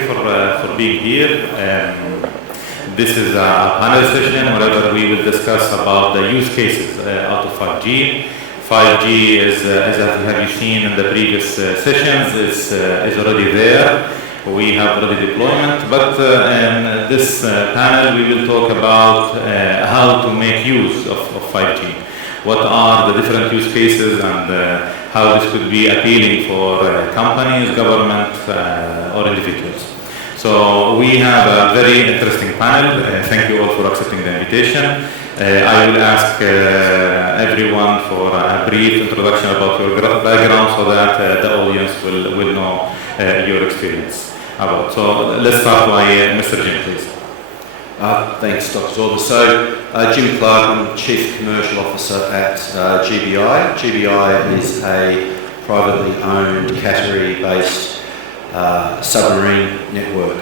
you for being here. This is a panel session where we will discuss about the use cases out of 5G. 5G is, as have you seen in the previous sessions, is already there. We have already deployment, but in this panel we will talk about how to make use of 5G. What are the different use cases and how this could be appealing for companies, government, or individuals. So we have a very interesting panel. Thank you all for accepting the invitation. I will ask everyone for a brief introduction about your background so that the audience will know your experience about. So let's start by Mr. Jim, please. Thanks, Dr. Zorba. So, Jim Clarke, I'm Chief Commercial Officer at GBI. GBI is a privately owned Qatari-based submarine network.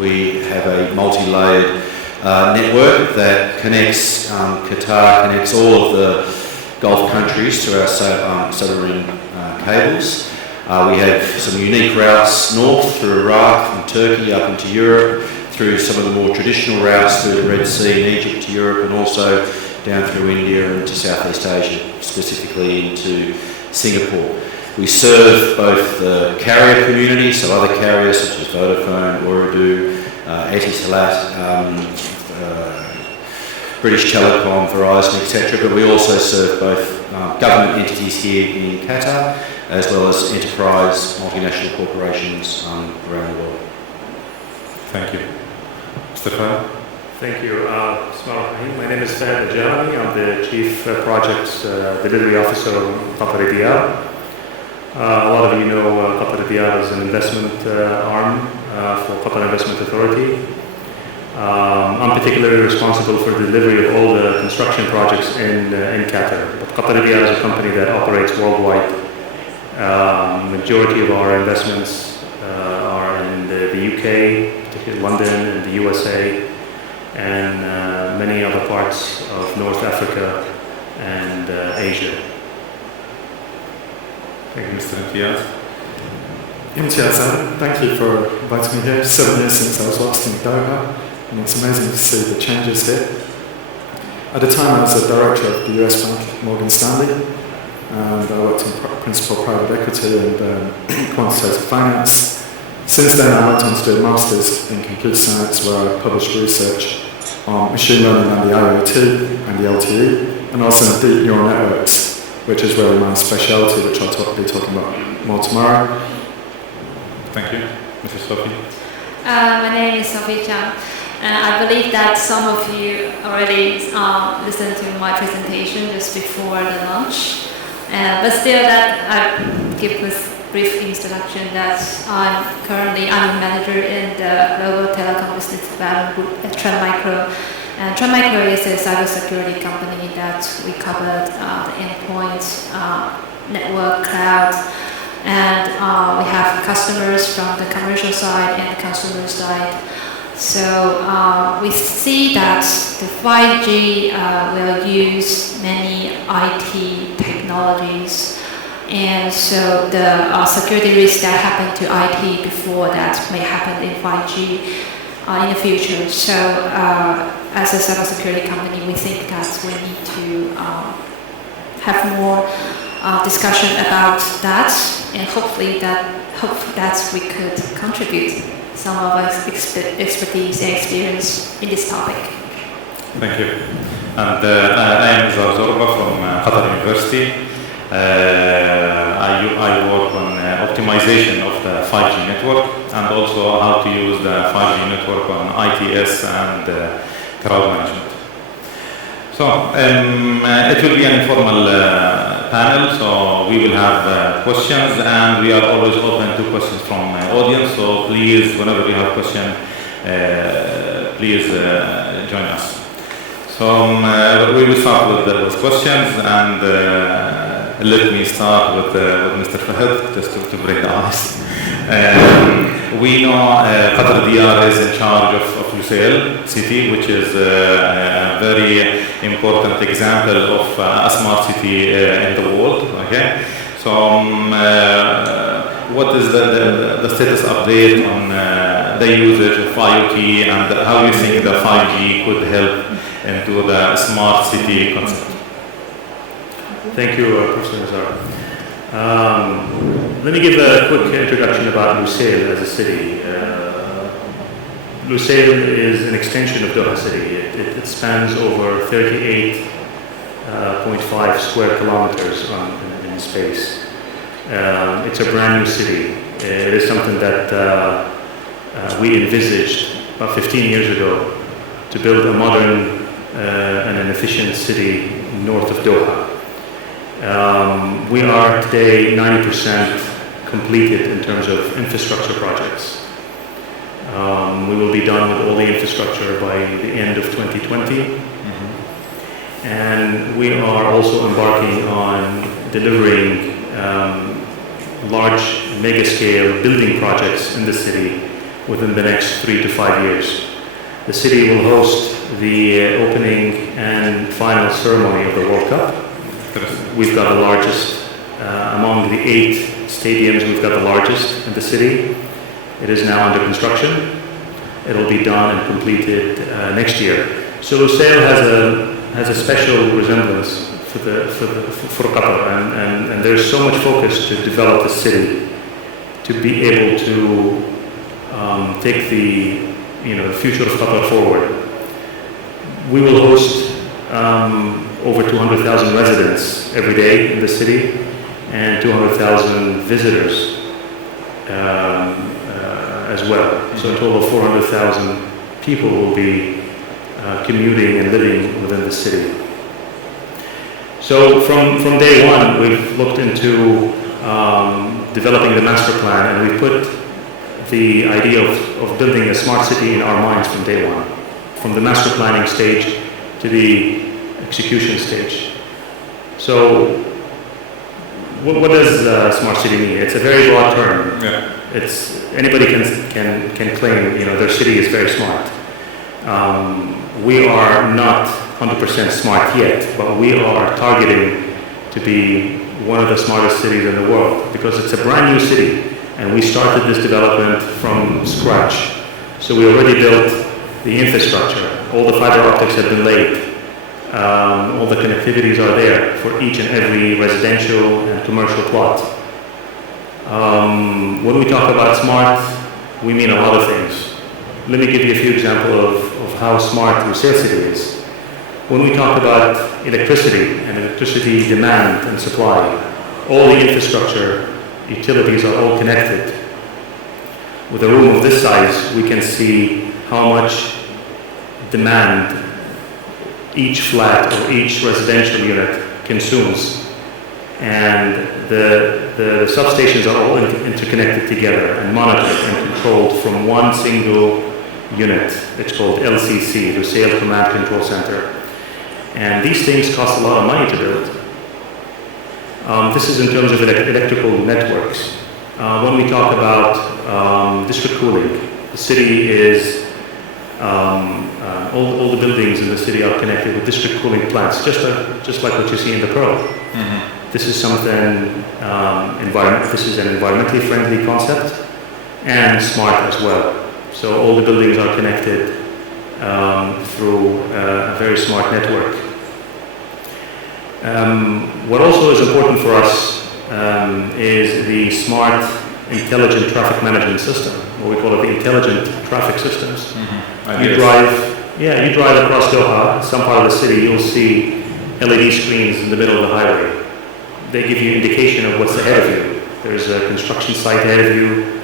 We have a multi-layered network that connects Qatar, connects all of the Gulf countries to our submarine cables. We have some unique routes north through Iraq and Turkey up into Europe, through some of the more traditional routes through the Red Sea and Egypt to Europe, and also down through India and to Southeast Asia, specifically into Singapore. We serve both the carrier community, so other carriers such as Vodafone, Ooredoo, Etisalat, British Telecom, Verizon, etc. But we also serve both government entities here in Qatar, as well as enterprise multinational corporations around the world. Thank you. Mr. Fahad? Thank you. My name is Fahad Jahrami. I'm the Chief Project Delivery Officer of Qatari Diar. A lot of you know Qatari Diar is an investment arm for Qatar Investment Authority. I'm particularly responsible for the delivery of all the construction projects in Qatar. But Qatari Diar is a company that operates worldwide. Majority of our investments are in the UK, particularly London and the USA, and many other parts of North Africa and Asia. Thank you, Mr. Imtiaz. Imtiaz, thank you for inviting me here. 7 years since I was last in Doha, and it's amazing to see the changes here. At the time, I was a director of the US bank, Morgan Stanley, and I worked in principal private equity and quantitative finance. Since then, I went on to do a master's in computer science, where I published research on machine learning and the IoT and the LTE, and also deep neural networks, which is really my specialty, which I'll be talking about more tomorrow. Thank you. Mrs. Sophie? My name is Sophie Chiang, and I believe that some of you already listened to my presentation just before the lunch. But still, that I give this brief introduction that I'm a manager in the Global Telecom Business Development Group at Trend Micro. And Trend Micro is a cybersecurity company that we covered the endpoint, network, cloud, and we have customers from the commercial side and the customer side. So we see that the 5G will use many IT technologies, and so the security risks that happened to IT before that may happen in 5G in the future. So as a cybersecurity company, we think that we need to have more discussion about that, and hopefully that we could contribute some of our expertise and experience in this topic. Thank you. And I am Nizar Zorba from Qatar University. I work on optimization of the 5G network and also how to use the 5G network on ITS and crowd management. So it will be an informal panel, so we will have questions, and we are always open to questions from my audience. So please, whenever you have questions, please join us. So we will start with questions, and let me start with Mr. Fahad, just to break the ice. We know Qatar Diar is in charge of UCL city, which is a very important example of a smart city in the world. Okay, so what is the status update on the usage of IoT and how you think the 5G could help into the smart city concept? Thank you, Professor Nizar. Let me give a quick introduction about Lusail as a city. Lusail is an extension of Doha City. It spans over 38.5 square kilometers in space. It's a brand new city. It is something that we envisaged about 15 years ago to build a modern and an efficient city north of Doha. We are today 90% completed in terms of infrastructure projects. We will be done with all the infrastructure by the end of 2020. And we are also embarking on delivering large mega-scale building projects in the city within the next 3 to 5 years. The city will host the opening and final ceremony of the World Cup. We've got the largest, among the 8 stadiums, we've got the largest in the city. It is now under construction. It'll be done and completed next year. So Lusail has a special resemblance for Qatar, and there's so much focus to develop the city to be able to take the future of Qatar forward. We will host over 200,000 residents every day in the city and 200,000 visitors as well. So in total, 400,000 people will be commuting and living within the city. So from day one, we've looked into developing the master plan, and we put the idea of building a smart city in our minds from day one, from the master planning stage to the execution stage. So what does smart city mean? It's a very broad term. Yeah. Anybody can claim their city is very smart. We are not 100% smart yet, but we are targeting to be one of the smartest cities in the world because it's a brand new city and we started this development from scratch. So we already built the infrastructure. All the fiber optics have been laid. All the connectivities are there for each and every residential and commercial plot. When we talk about smart, we mean a lot of things. Let me give you a few examples of how smart Lusail City is. When we talk about electricity and electricity demand and supply, all the infrastructure, utilities are all connected. With a room of this size, we can see how much demand each flat or each residential unit consumes. And the substations are all interconnected together and monitored and controlled from one single unit. It's called LCC, Lusail Command Control Center. And these things cost a lot of money to build. This is in terms of electrical networks. When we talk about district cooling, the city is, all the buildings in the city are connected with district cooling plants, just like what you see in the Pro. Mm-hmm. This is something, this is an environmentally friendly concept and smart as well. So all the buildings are connected through a very smart network. What also is important for us is the smart intelligent traffic management system, or we call it the intelligent traffic systems. Mm-hmm. You drive across Doha, some part of the city, you'll see LED screens in the middle of the highway. They give you indication of what's ahead of you. There's a construction site ahead of you,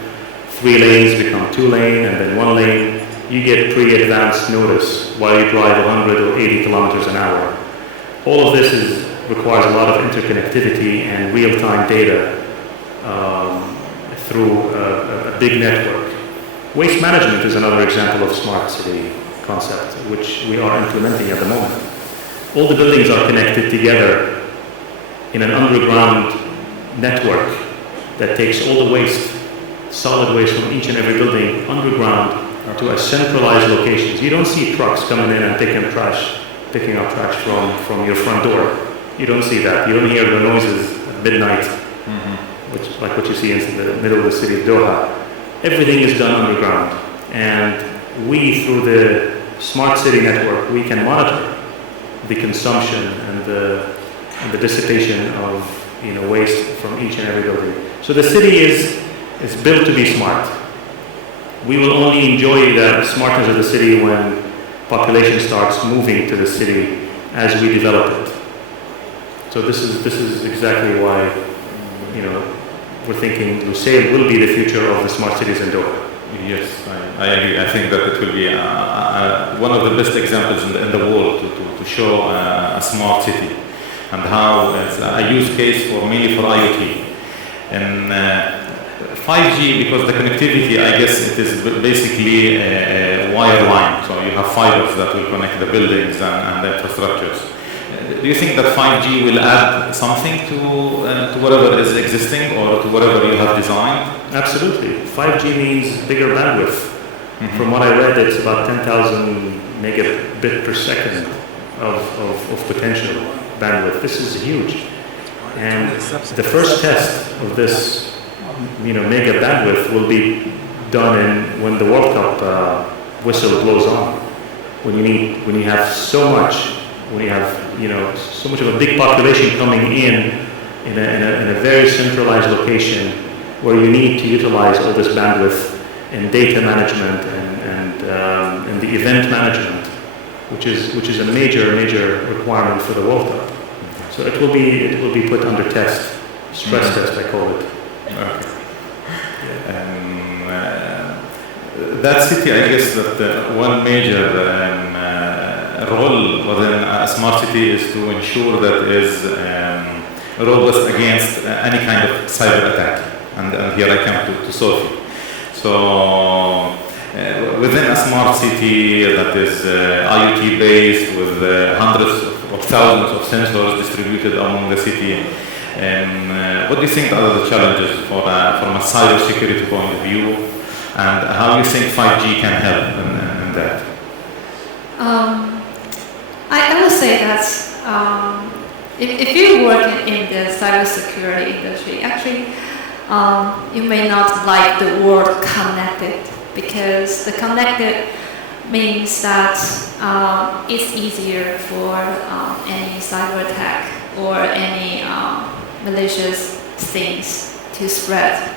3 lanes become 2 lane, and then 1 lane. You get pre-advanced notice while you drive 100 or 80 kilometers an hour. All of this requires a lot of interconnectivity and real-time data through a big network. Waste management is another example of smart city concept, which we are implementing at the moment. All the buildings are connected together in an underground network that takes all the waste, solid waste from each and every building underground to a centralized locations. You don't see trucks coming in and picking up trash from your front door. You don't see that. You don't hear the noises at midnight like what you see in the middle of the city of Doha. Everything is done underground. And we, through the smart city network, we can monitor the consumption and the dissipation of waste from each and every building. So the city is built to be smart. We will only enjoy the smartness of the city when population starts moving to the city as we develop it. So this is exactly why we're thinking Lusail will be the future of the smart cities in Doha. Yes, I agree. I think that it will be one of the best examples in the world to show a smart city and how it's a use case mainly for IoT. And 5G, because the connectivity, I guess it is basically a wireline. So you have fibers that will connect the buildings and the infrastructures. Do you think that 5G will add something to whatever is existing or to whatever you have designed? Absolutely. 5G means bigger bandwidth. Mm-hmm. From what I read, it's about 10,000 megabit per second of potential bandwidth. This is huge. And the first test of this mega bandwidth will be done when the World Cup whistle blows on. When you have so much of a big population coming in a very centralized location where you need to utilize all this bandwidth in data management and the event management, which is a major requirement for the World Cup. So it will be put under test, stress test I call it. Okay. That city, I guess that one major role within a smart city is to ensure that it is robust against any kind of cyber attack. And here I come to Sophie. So within a smart city that is IoT based with hundreds of thousands of sensors distributed among the city, what do you think are the challenges from a cyber security point of view, and how do you think 5G can help in that? I would say that if you work in the cybersecurity industry, actually, you may not like the word connected, because the connected means that it's easier for any cyber attack or any malicious things to spread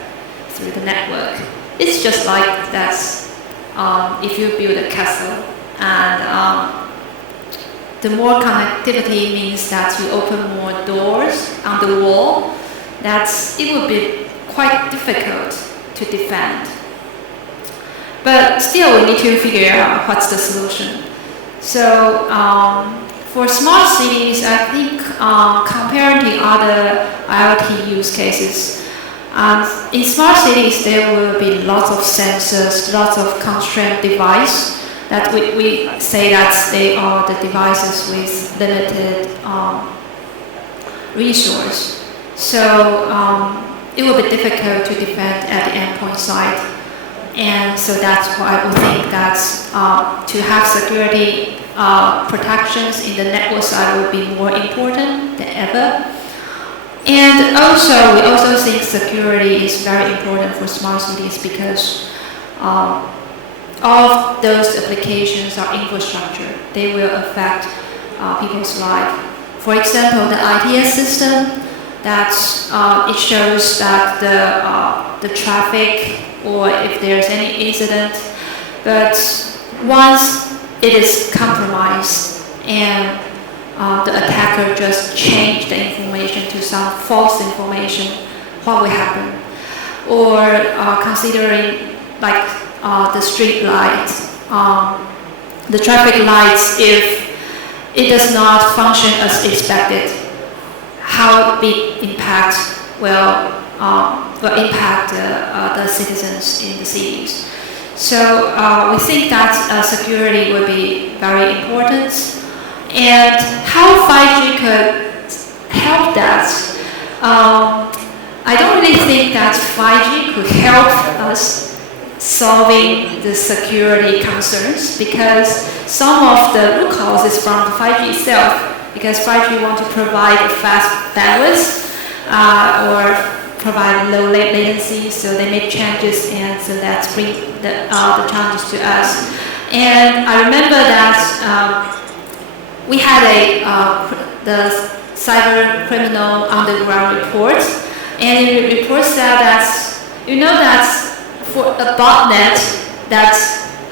through the network. It's just like that if you build a castle, and the more connectivity means that you open more doors on the wall, it would be quite difficult to defend. But still, we need to figure out what's the solution. So for smart cities, I think compared to other IoT use cases, in smart cities there will be lots of sensors, lots of constrained devices that we say that they are the devices with limited resource. So it will be difficult to defend at the endpoint side. And so that's why we think that to have security protections in the network side will be more important than ever. And also, we also think security is very important for smart cities, because all of those applications are infrastructure. They will affect people's life. For example, the ITS system, it shows that the traffic, or if there's any incident, but once it is compromised and the attacker just changed the information to some false information, what will happen? Or considering like the street lights, the traffic lights, if it does not function as expected, how big impact will impact the citizens in the cities. So we think that security will be very important. And how 5G could help that, I don't really think that 5G could help us solving the security concerns, because some of the root causes from the 5G itself, because 5G want to provide fast bandwidth or provide low latency, so they make changes, and so that's bring the challenges to us. And I remember that we had the cyber criminal underground report, and the report said that that for a botnet, that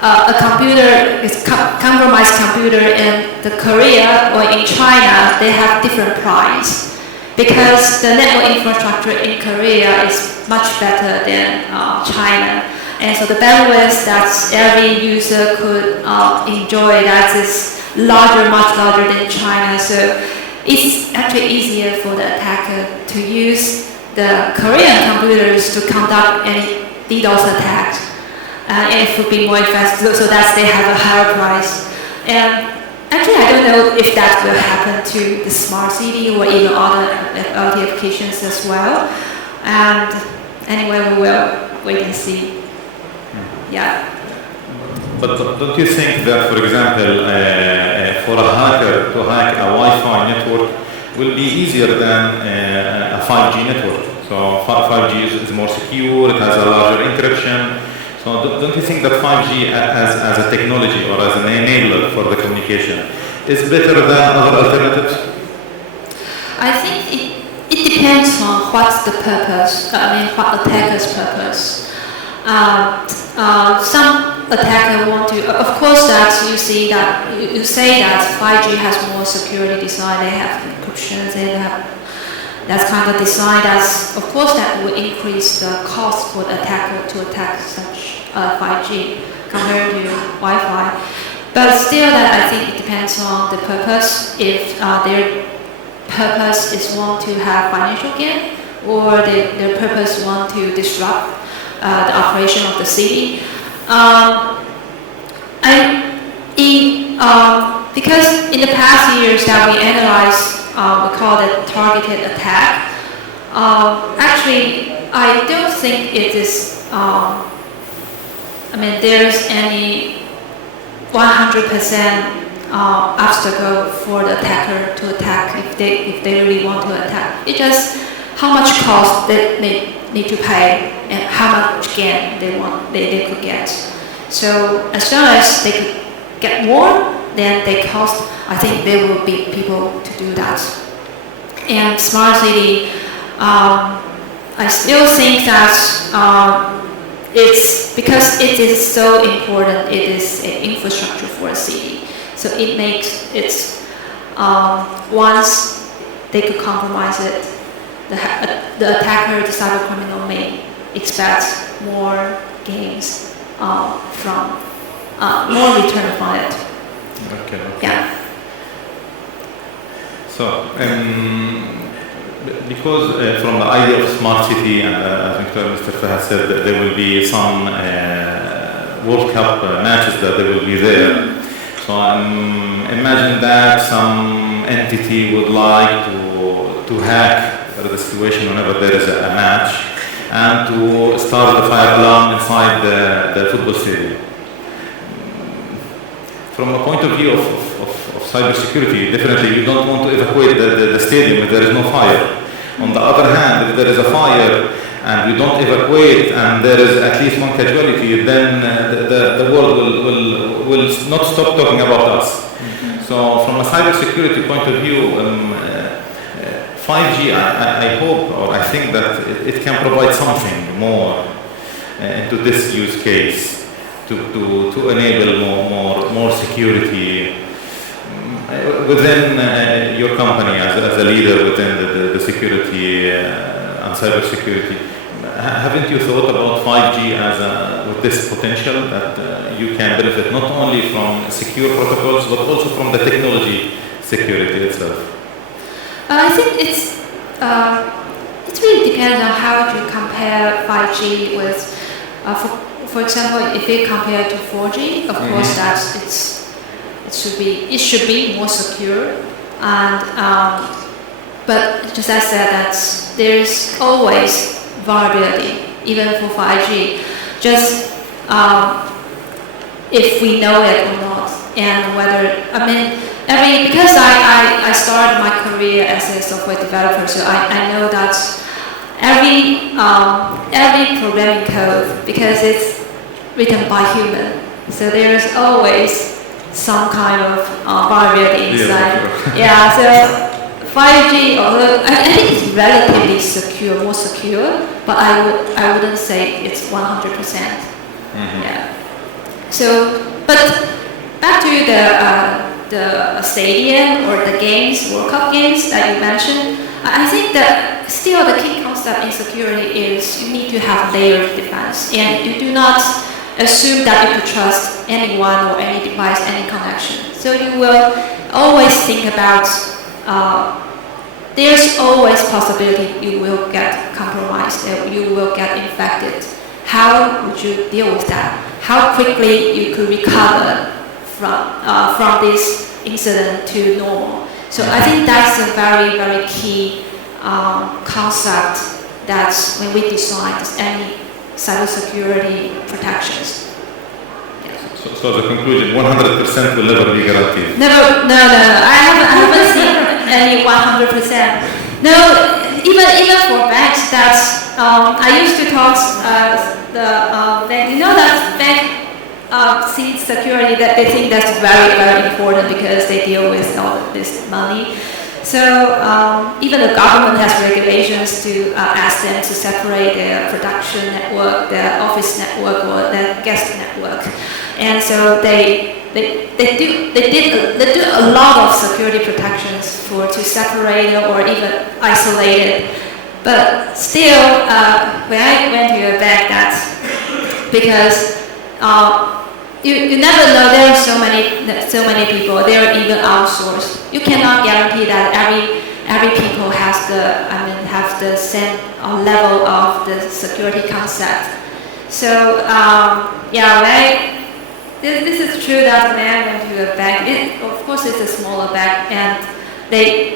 a computer is compromised computer in the Korea or in China, they have different price, because the network infrastructure in Korea is much better than China, and so the bandwidth that every user could enjoy, that is much larger than China. So it's actually easier for the attacker to use the Korean computers to conduct any DDoS attack, and it would be more effective, so that they have a higher price. And actually, I don't know if that will happen to the smart city or even other LTE applications as well. And anyway, we will wait and see. Yeah. But don't you think that, for example, for a hacker to hack a Wi-Fi network will be easier than a 5G network? So 5G is more secure, it has a larger encryption. So don't you think that 5G as a technology or as an enabler for the communication is better than other alternatives? I think it depends on what's the purpose, what attacker's purpose. Some attacker want to, of course, that you say that 5G has more security design, they have encryption, they have that kind of design. That's, of course, that will increase the cost for the attacker to attack such 5G compared to Wi-Fi. But still, that I think it depends on the purpose. If their purpose is want to have financial gain, or their purpose want to disrupt the operation of the city. Because in the past years that we analyzed, we call it targeted attack. Actually, I don't think it is. There's any 100% obstacle for the attacker to attack if they really want to attack. It's just how much cost they need to pay and how much gain they could get. So as long as they could get more than they cost, I think there will be people to do that. And smart city, I still think that it's because it is so important. It is an infrastructure for a city, so it makes it once they could compromise it, the attacker, the cyber criminal may expect more gains from more return from it. Okay. Yeah. So, because from the idea of smart city, and as Mr. Fahad said, that there will be some World Cup matches that they will be there. So imagine that some entity would like to hack the situation whenever there is a match, and to start the fire alarm inside the football stadium. From a point of view of cybersecurity, definitely you don't want to evacuate the stadium if there is no fire. On the other hand, if there is a fire and you don't evacuate and there is at least one casualty, then the world will not stop talking about us. Mm-hmm. So from a cybersecurity point of view, 5G, I hope, or I think that it can provide something more into this use case to enable more security within your company as a leader within the security and cybersecurity. Haven't you thought about 5G with this potential that you can benefit not only from secure protocols but also from the technology security itself? I think it really depends on how you compare 5G with, for example, if you compare to 4G, of course that it should be more secure, and but just as I said, that there is always vulnerability even for 5G. Just if we know it or not, and whether because I started my career as a software developer, so I know that every programming code, because it's written by human, so there's always some kind of variability inside. Yeah, so 5G, although I think it's relatively secure, more secure, but I wouldn't say it's 100%. Yeah. So, but back to the stadium or the games, World Cup games that you mentioned, I think that still the key concept in security is you need to have layered defense, and you do not assume that you could trust anyone or any device, any connection. So you will always think about, there's always possibility you will get compromised, you will get infected. How would you deal with that? How quickly you could recover from this incident to normal? So I think that's a very, very key concept that's when we design any cybersecurity protections. So the conclusion, 100% will never be guaranteed. No. I haven't seen any 100%. No, even for banks, that's I used to talk the bank. You know that bank sees security, that they think that's very, very important because they deal with all this money. So even the government has regulations to ask them to separate their production network, their office network, or their guest network, and so they do a lot of security protections to separate it or even isolate it. But still, when I went to a bank, that's because you never know. There are so many people. They are even outsourced. You cannot guarantee that every people have the same level of the security concept. So this is true that when I went to a bank, of course it's a smaller bank, and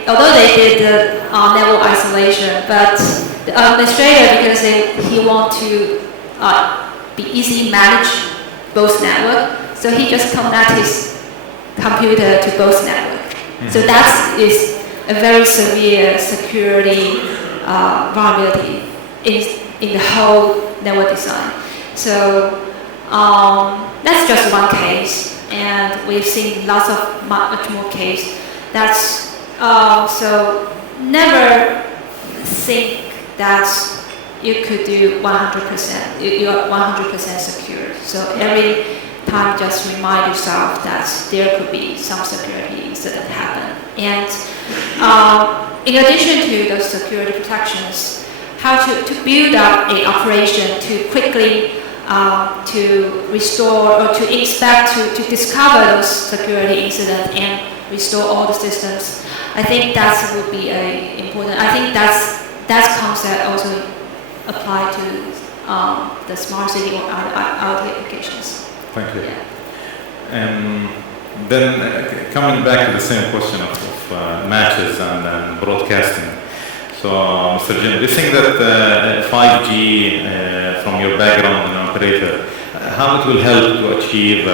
although they did the network isolation, but the administrator, because he want to be easy manage both network, so he just connect his computer to both network. So that is a very severe security vulnerability in the whole network design. So that's just one case, and we've seen lots of much more cases. That's so never think that you could do 100%. You are 100% secure. So every time, just remind yourself that there could be some security incident happen. And in addition to those security protections, how to build up an operation to quickly to restore or to inspect, to discover those security incidents and restore all the systems. I think that would be important. I think that concept also apply to the smart city or other applications. Thank you. Yeah. Then coming back to the same question of matches and broadcasting. So, Mr. Jim, do you think that 5G, from your background in operator, how it will help to achieve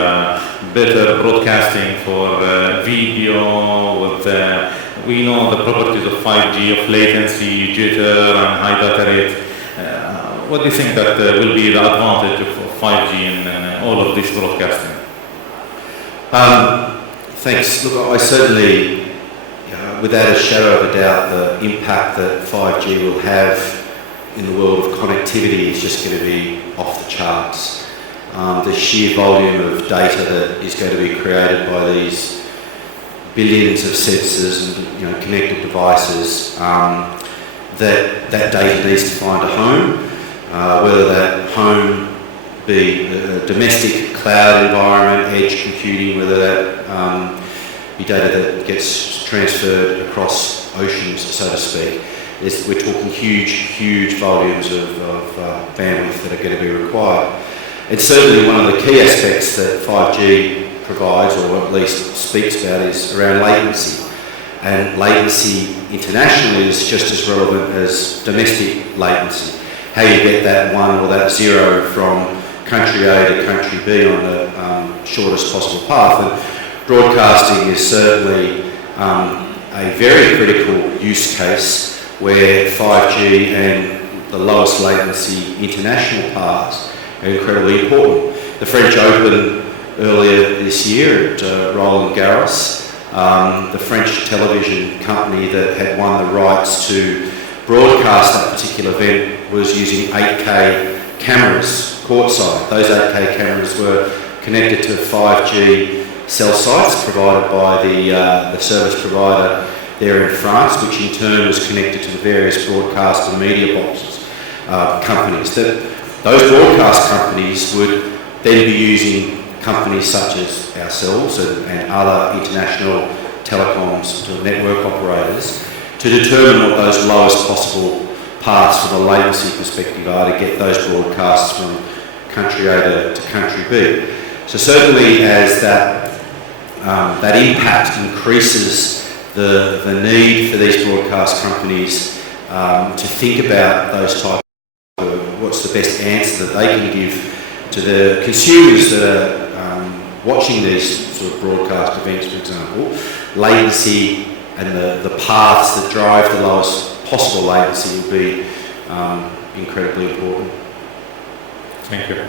better broadcasting for video with we know the properties of 5G, of latency, jitter, and high data rate. What do you think that will be the advantage of 5G in all of this broadcasting? Thanks. Look, I certainly, without a shadow of a doubt, the impact that 5G will have in the world of connectivity is just going to be off the charts. The sheer volume of data that is going to be created by these billions of sensors and connected devices, that data needs to find a home, whether that home be a domestic cloud environment, edge computing, whether that be data that gets transferred across oceans, so to speak. We're talking huge volumes of bandwidth that are going to be required. And certainly one of the key aspects that 5G provides, or at least speaks about, is around latency. And latency internationally is just as relevant as domestic latency. How you get that one or that zero from country A to country B on the shortest possible path. And broadcasting is certainly a very critical use case where 5G and the lowest latency international paths are incredibly important. The French Open earlier this year at Roland Garros, the French television company that had won the rights to broadcast that particular event was using 8K cameras courtside. Those 8K cameras were connected to 5G cell sites provided by the service provider there in France, which in turn was connected to the various broadcast and media boxes companies. Those broadcast companies would then be using companies such as ourselves and other international telecoms network operators to determine what those lowest possible paths from a latency perspective are to get those broadcasts from country A to country B. So certainly as that impact increases the need for these broadcast companies to think about those types of what's the best answer that they can give to the consumers that are watching these sort of broadcast events, for example. Latency and the paths that drive the lowest possible latency will be incredibly important. Thank you.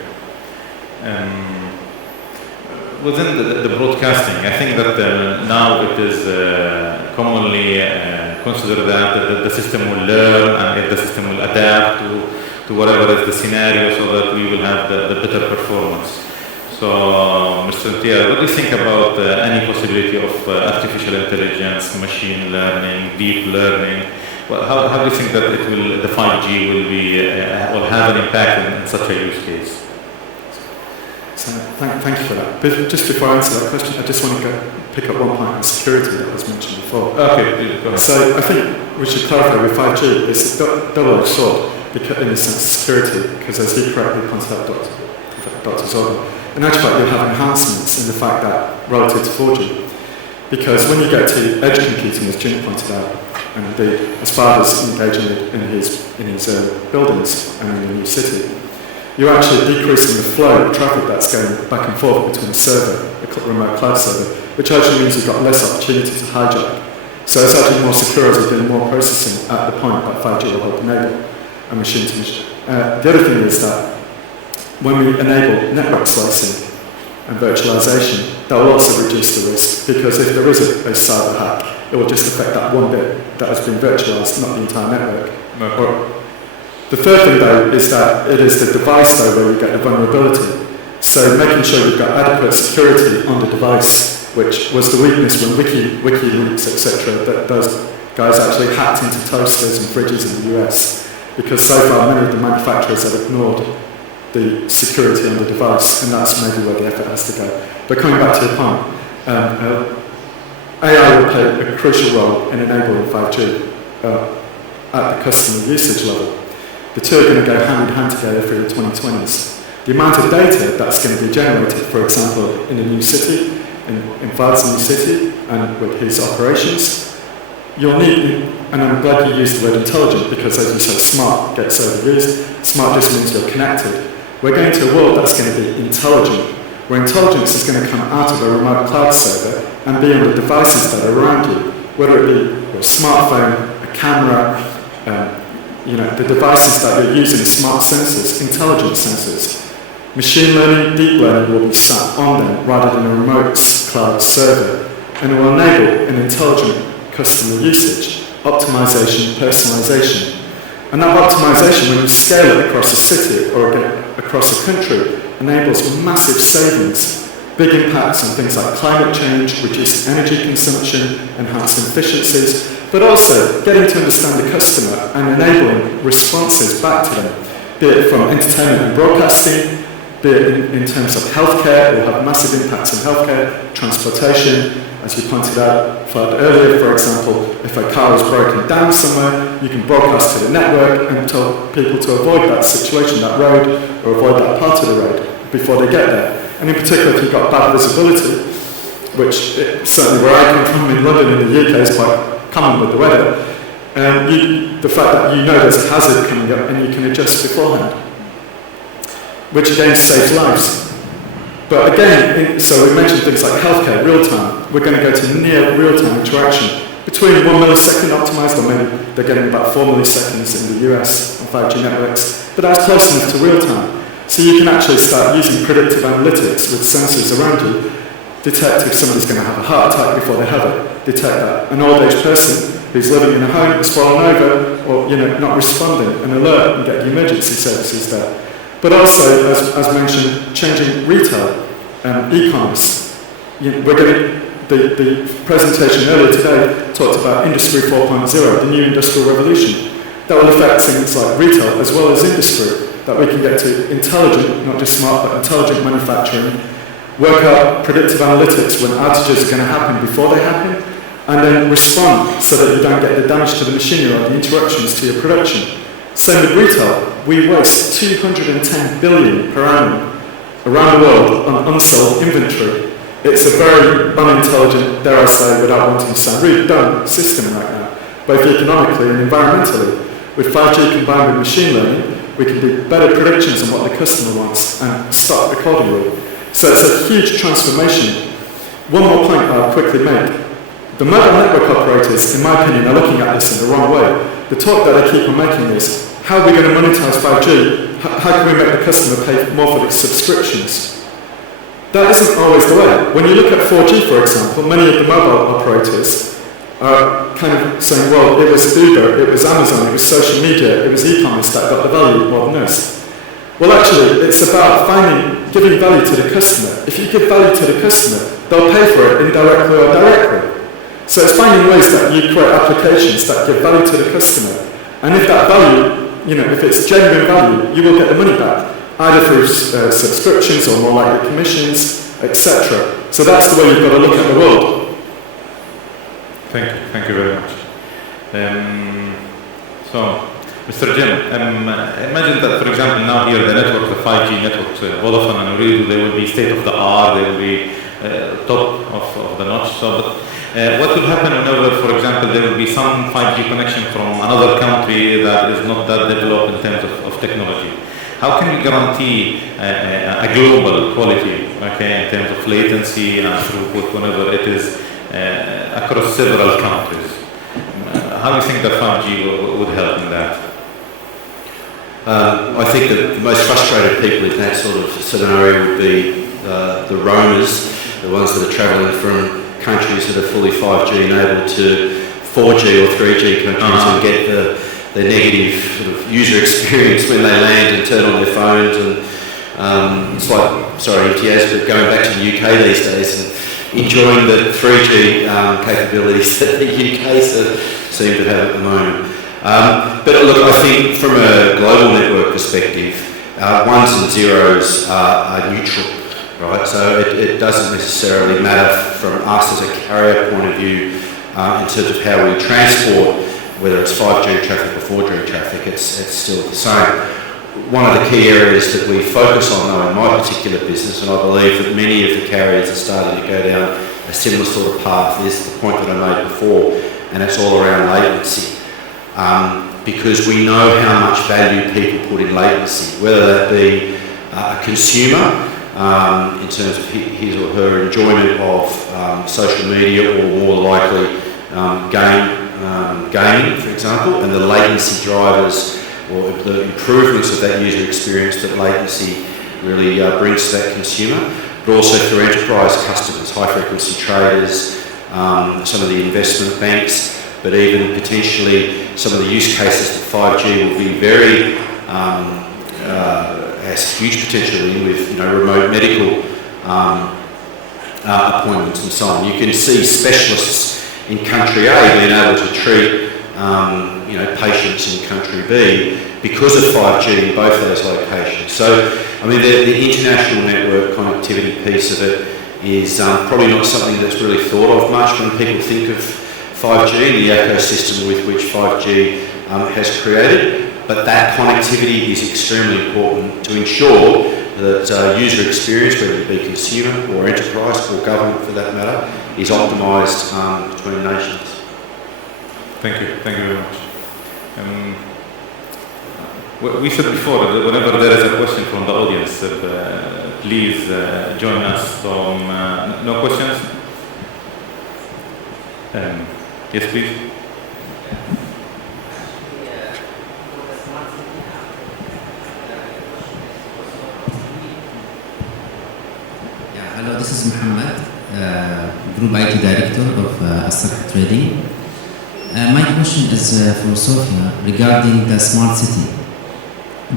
Within the broadcasting, I think that now it is commonly considered that the system will learn and the system will adapt to whatever is the scenario so that we will have the better performance. So, Mr. Diar, what do you think about any possibility of artificial intelligence, machine learning, deep learning? Well, how do you think that the 5G will have an impact in such a use case? So thank you for that. But just before I answer that question, I just want to pick up one point on security that was mentioned before. Okay, go ahead. So I think we should clarify with 5G, it's a double-edged sword in the sense of security, because as he correctly pointed out, Dr. Zorba, in actual fact you'll have enhancements in the fact that relative to 4G. Because when you get to edge computing, as Jim pointed out, and indeed as far as engaging in his buildings and in the new city, you're actually decreasing the flow of traffic that's going back and forth between a server, a remote cloud server, which actually means you've got less opportunity to hijack. So it's actually more secure as you're doing more processing at the point that 5G will help enable a machine to machine. The other thing is that when we enable network slicing and virtualization, that will also reduce the risk, because if there is a cyber hack, it will just affect that one bit that has been virtualized, not the entire network. Okay. The third thing, though, is that it is the device, though, where you get the vulnerability. So making sure you've got adequate security on the device, which was the weakness when WikiLeaks, etc., that those guys actually hacked into toasters and fridges in the US, because so far many of the manufacturers have ignored the security on the device, and that's maybe where the effort has to go. But coming back to your point, AI will play a crucial role in enabling 5G at the customer usage level. The two are going to go hand in hand together through the 2020s. The amount of data that's going to be generated, for example, in a new city, in Fahad's new city, and with his operations, you'll need, and I'm glad you used the word intelligent, because as you said, smart gets overused. Smart just means you're connected. We're going to a world that's going to be intelligent, where intelligence is going to come out of a remote cloud server and be on the devices that are around you, whether it be your smartphone, a camera, the devices that you're using, smart sensors, intelligent sensors. Machine learning, deep learning will be sat on them rather than a remote cloud server, and it will enable an intelligent customer usage, optimization, personalization. And that optimization, when you scale it across a city or across a country, enables massive savings, big impacts on things like climate change, reduced energy consumption, enhanced efficiencies, but also getting to understand the customer and enabling responses back to them, be it from entertainment and broadcasting, be it in terms of healthcare. It will have massive impacts on healthcare, transportation. As you pointed out earlier, for example, if a car is broken down somewhere, you can broadcast to the network and tell people to avoid that situation, that road, or avoid that part of the road before they get there. And in particular, if you've got bad visibility, which certainly where I come from in London, in the UK, is quite common with the weather, the fact that you know there's a hazard coming up and you can adjust beforehand, which again saves lives. But again, so we mentioned things like healthcare, real-time. We're going to go to near real-time interaction between 1 millisecond optimized, or maybe they're getting about 4 milliseconds in the US on 5G networks, but that's close enough to real time. So you can actually start using predictive analytics with sensors around you, detect if somebody's going to have a heart attack before they have it, detect that an old age person who's living in a home has fallen over or not responding, and alert and get the emergency services there. But also, as mentioned, changing retail and e-commerce. We're getting the presentation earlier today talked about Industry 4.0, the new industrial revolution. That will affect things like retail as well as industry, that we can get to intelligent, not just smart, but intelligent manufacturing, work out predictive analytics when outages are going to happen before they happen, and then respond so that you don't get the damage to the machinery or the interruptions to your production. Same with retail. We waste 210 billion per annum around the world on unsold inventory. It's a very unintelligent, dare I say, without wanting to sound rude, dumb system right now, both economically and environmentally. With 5G combined with machine learning, we can do better predictions on what the customer wants and stock accordingly. So it's a huge transformation. One more point I'll quickly make. The mobile network operators, in my opinion, are looking at this in the wrong way. The talk that I keep on making is, how are we going to monetize 5G? How can we make the customer pay more for the subscriptions? That isn't always the way. When you look at 4G, for example, many of the mobile operators are kind of saying, well, it was Uber, it was Amazon, it was social media, it was e-commerce that got the value more than us. Well, actually, it's about giving value to the customer. If you give value to the customer, they'll pay for it indirectly or directly. So it's finding ways that you create applications that give value to the customer. And if that value, if it's genuine value, you will get the money back, either through subscriptions or more likely commissions, etc. So that's the way you've got to look at the world. Thank you very much. So, Mr. Jim, imagine that, for example, now here the network, the 5G networks, Vodafone and Ooredoo, they will be state of the art, they will be top of the notch. So, but what will happen whenever, for example, there will be some 5G connection from another country that is not that developed in terms of technology? How can we guarantee a global quality, okay, in terms of latency and throughput whenever it is across several countries? How do you think that 5G would help in that? I think that the most frustrated people in that sort of scenario would be the roamers, the ones that are travelling from countries that are fully 5G enabled to 4G or 3G countries and get the negative sort of user experience when they land and turn on their phones. And it's like, sorry, Imtiaz, but going back to the UK these days and enjoying the 3G capabilities that the UK seem to have at the moment. But look, I think from a global network perspective, ones and zeros are neutral, right? So it doesn't necessarily matter from us as a carrier point of view in terms of how we transport, whether it's 5G traffic or 4G traffic, it's still the same. One of the key areas that we focus on, though, in my particular business, and I believe that many of the carriers are starting to go down a similar sort of path, is the point that I made before, and it's all around latency. Because we know how much value people put in latency, whether that be a consumer in terms of his or her enjoyment of social media, or more likely gaming, for example, and the latency drivers or the improvements of that user experience that latency really brings to that consumer, but also through enterprise customers, high-frequency traders, some of the investment banks, but even potentially some of the use cases that 5G will be very, has huge potential in with remote medical appointments and so on. You can see specialists in country A being able to treat patients in country B because of 5G in both those locations. So, I mean, the international network connectivity piece of it is probably not something that's really thought of much when people think of 5G and the ecosystem with which 5G has created, but that connectivity is extremely important to ensure that user experience, whether it be consumer or enterprise or government for that matter, is optimised between nations. Thank you very much. We said before that whenever there is a question from the audience, please join us. So, no questions? Yes, please. Hello, this is Muhammad, Group IT Director of Astar Trading. My question is for Sophia regarding the smart city.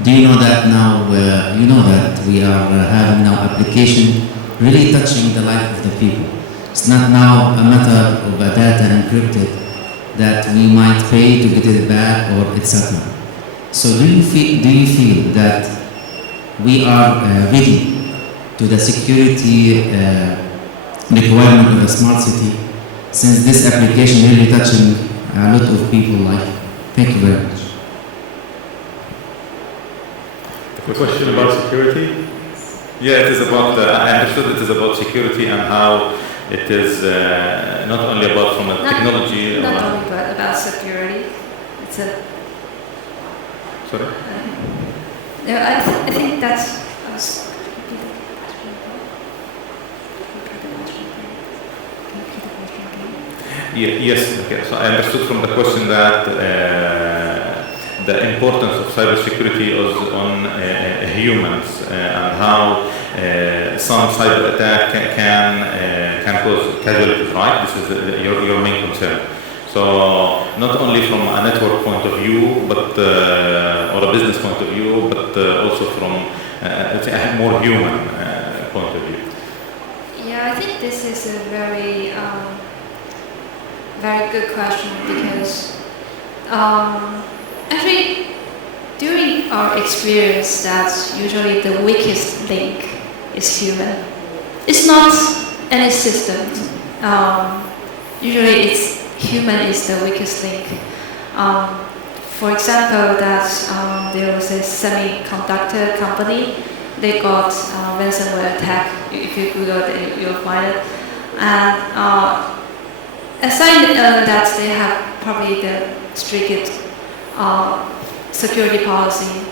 Do you know that now, you know that we are having now application really touching the life of the people. It's not now a matter of a data encrypted that we might pay to get it back or etc. So do you feel that we are ready to the security requirement of a smart city, since this application really touching a lot of people life? Thank you very much. The question about security? Yeah, it is about, I understood it is about security and how it is not only about from a technology. Not only about security. It's a... Sorry? No, I think that's... Yes, okay. So I understood from the question that the importance of cybersecurity is on humans and how some cyber attack can cause casualties, right? This is your main concern. So not only from a network point of view, but or a business point of view, but also from a more human point of view. Yeah, I think this is a very good question, because actually during our experience that usually the weakest link is human. It's not any system. Usually it's human is the weakest link. For example, that there was a semiconductor company. They got ransomware attack. If you Google it, you'll find it. And aside that they have probably the strictest security policy,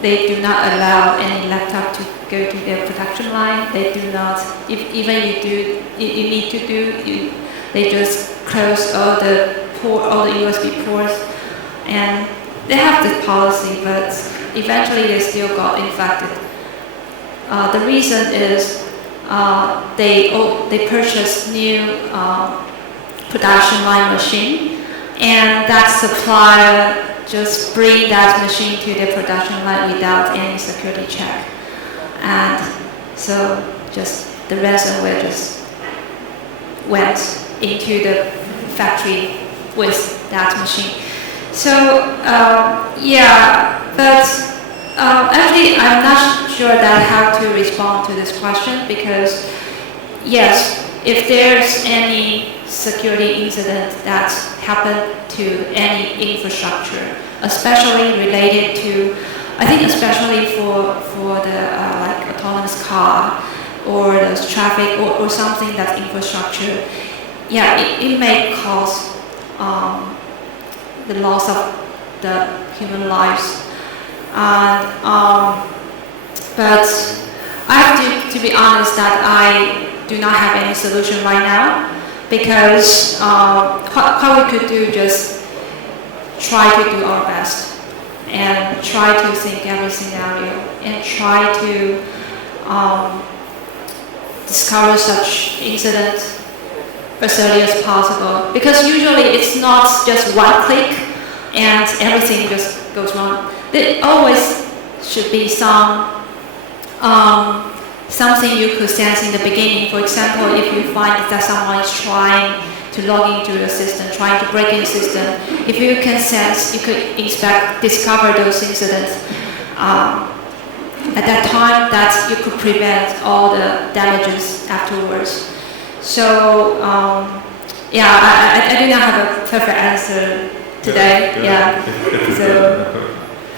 they do not allow any laptop to go to their production line. They do not, they just close all the USB ports, and they have the policy, but eventually they still got infected. The reason is they purchased new production line machine, and that supplier just bring that machine to the production line without any security check, and so just the ransomware just went into the factory with that machine. So yeah, but actually I'm not sure that how to respond to this question, because yes, if there's any security incident that happened to any infrastructure, especially related to, I think especially for the like autonomous car or the traffic or something that's infrastructure, yeah, it may cause the loss of the human lives. And but I have to be honest that I do not have any solution right now, because what we could do just try to do our best and try to think every scenario and try to discover such incidents as early as possible, because usually it's not just one click and everything just goes wrong. There always should be some something you could sense in the beginning. For example, if you find that someone is trying to log into your system, trying to break in the system, if you can sense, you could discover those incidents at that time, that you could prevent all the damages afterwards. So yeah, I do not have a perfect answer today. Yeah. So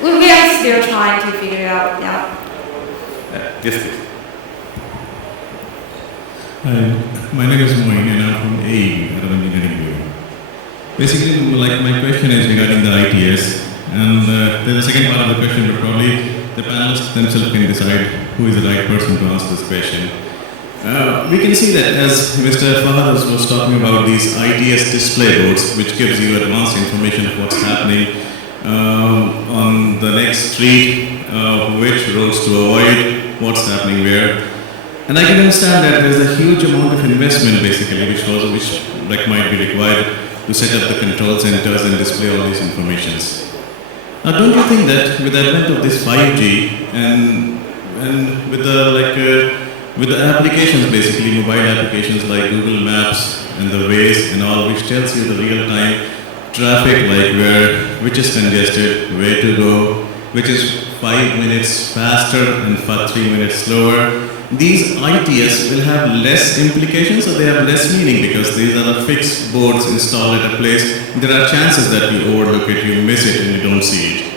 we are still trying to figure it out. Yeah. Yes, please. Hi, my name is Moin and I'm from AE, Arab Engineering Bureau. Basically, like my question is regarding the ITS, and there's a second part of the question, but probably the panelists themselves can decide who is the right person to ask this question. We can see that as Mr. Fahad was talking about these ITS display boards, which gives you advanced information of what's happening on the next street, which roads to avoid, what's happening where. And I can understand that there's a huge amount of investment basically, which might be required to set up the control centers and display all these informations. Now, don't you think that with the advent of this 5G and with the applications, basically mobile applications like Google Maps and the Waze and all, which tells you the real-time traffic, like which is congested, where to go, which is 5 minutes faster and 3 minutes slower. These ITS will have less implications, or they have less meaning because these are the fixed boards installed at a place. There are chances that you overlook it, you miss it, and you don't see it.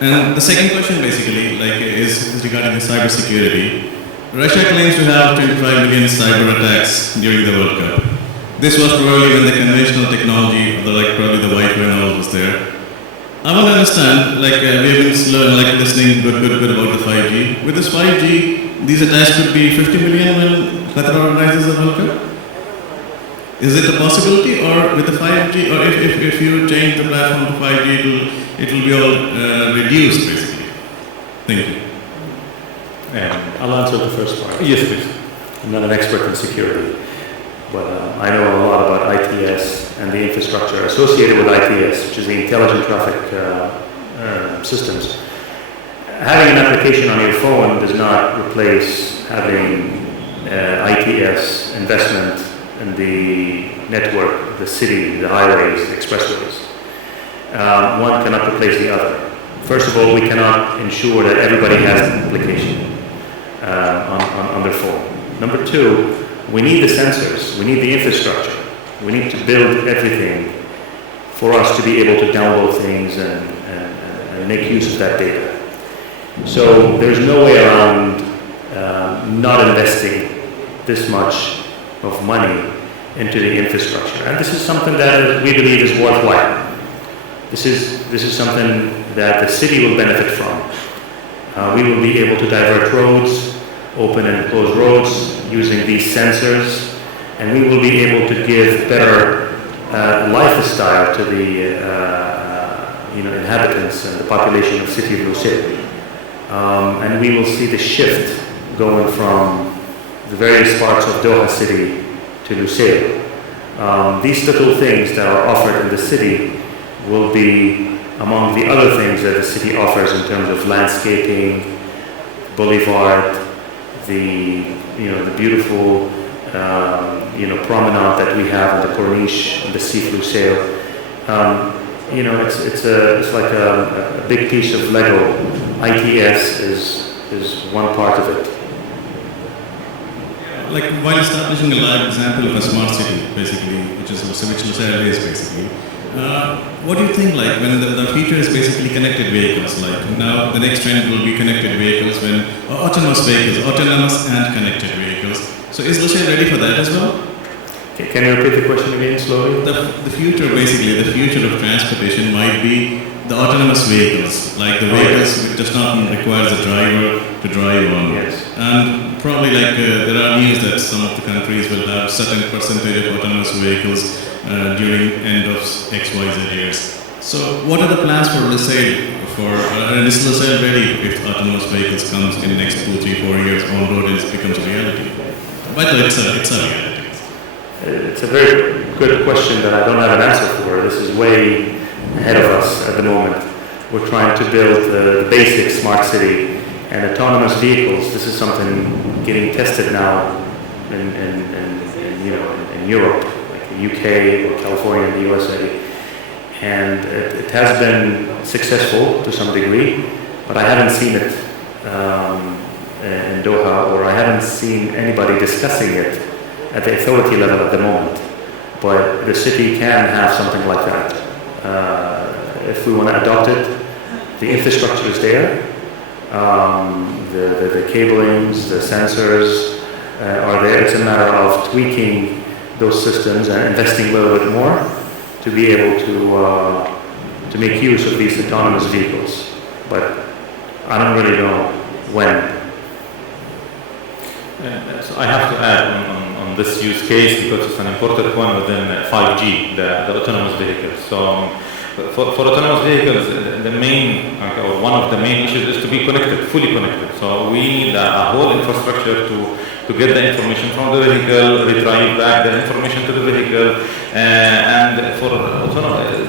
And the second question basically is regarding the cyber security. Russia claims to have 25 million cyber attacks during the World Cup. This was probably when the conventional technology, probably the white and all was there. I want to understand, we have been listening good about the 5G. With this 5G, these attacks could be 50 million when Qatar organizes the World Cup? Is it a possibility, or with the 5G, or if you change the platform to 5G, it will be all reduced basically? Thank you. I'll answer the first part. Yes, please. I'm not an expert in security, but I know a lot about ITS and the infrastructure associated with ITS, which is the intelligent traffic systems. Having an application on your phone does not replace having ITS investment in the network, the city, the highways, the expressways. One cannot replace the other. First of all, we cannot ensure that everybody has an application on their phone. Number two, we need the sensors, we need the infrastructure. We need to build everything for us to be able to download things and make use of that data. So there's no way around not investing this much of money into the infrastructure. And this is something that we believe is worthwhile. This is something that the city will benefit from. We will be able to divert roads, open and close roads using these sensors, and we will be able to give better lifestyle to the inhabitants and the population of city of Lusail. And we will see the shift going from the various parts of Doha city to Lusail. These little things that are offered in the city will be among the other things that the city offers in terms of landscaping, boulevard, the beautiful promenade that we have on the Corniche, the Sea Lusail. It's like a big piece of Lego. ITS is one part of it. While establishing a live example of a smart city, basically, which Lusail is basically, what do you think, when the future is basically connected vehicles, now the next trend will be connected vehicles, autonomous and connected vehicles. So is Lusail ready for that as well? Okay, can you repeat the question again slowly? The future, basically, the future of transportation might be the autonomous vehicles, the vehicles which does not require the driver to drive on. Yes. And probably there are news that some of the countries will have certain percentage of autonomous vehicles during end of XYZ years. So what are the plans for Lusail? Is Lusail ready if autonomous vehicles comes in the next 2, 3, 4 years on road and it becomes a reality? But it's a reality. It's a very good question that I don't have an answer for. This is way ahead of us at the moment. We're trying to build the basic smart city and autonomous vehicles. This is something getting tested now in Europe, like the UK or California and the USA. And it has been successful to some degree, but I haven't seen it in Doha, or I haven't seen anybody discussing it at the authority level at the moment. But the city can have something like that. If we want to adopt it, the infrastructure is there. The cablings, the sensors are there. It's a matter of tweaking those systems and investing a little bit more to be able to make use of these autonomous vehicles. But I don't really know when. So I have to add on this use case because it's an important one within 5G, the autonomous vehicles. So for autonomous vehicles, the main, or one of the main issues is to be connected, fully connected. So we need a whole infrastructure to get the information from the vehicle, retrieve back the information to the vehicle, and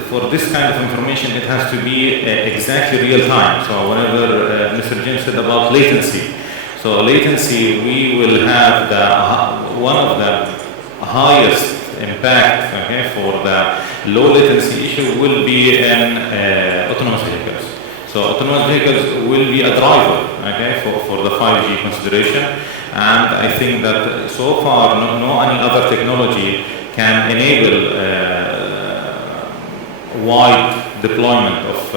for this kind of information, it has to be exactly real time. So whenever Mr. Jim said about latency, so latency, we will have one of the highest impact for the low latency issue will be in autonomous vehicles. So autonomous vehicles will be a driver for the 5G consideration, and I think that so far no any other technology can enable wide deployment of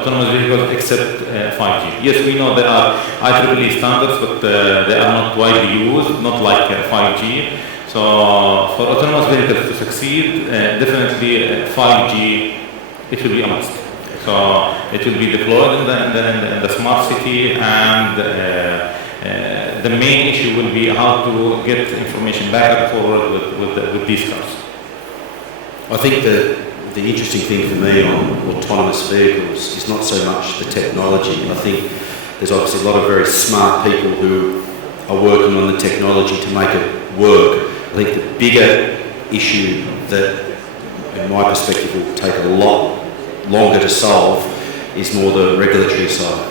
autonomous vehicles except 5G. Yes, we know there are IEEE standards, but they are not widely used, not like 5G. So for autonomous vehicles to succeed, definitely 5G, it will be a must. So it will be deployed in the smart city, and the main issue will be how to get information back and forward with these cars. I think the interesting thing for me on autonomous vehicles is not so much the technology. I think there's obviously a lot of very smart people who are working on the technology to make it work. I think the bigger issue that, in my perspective, will take a lot longer to solve is more the regulatory side.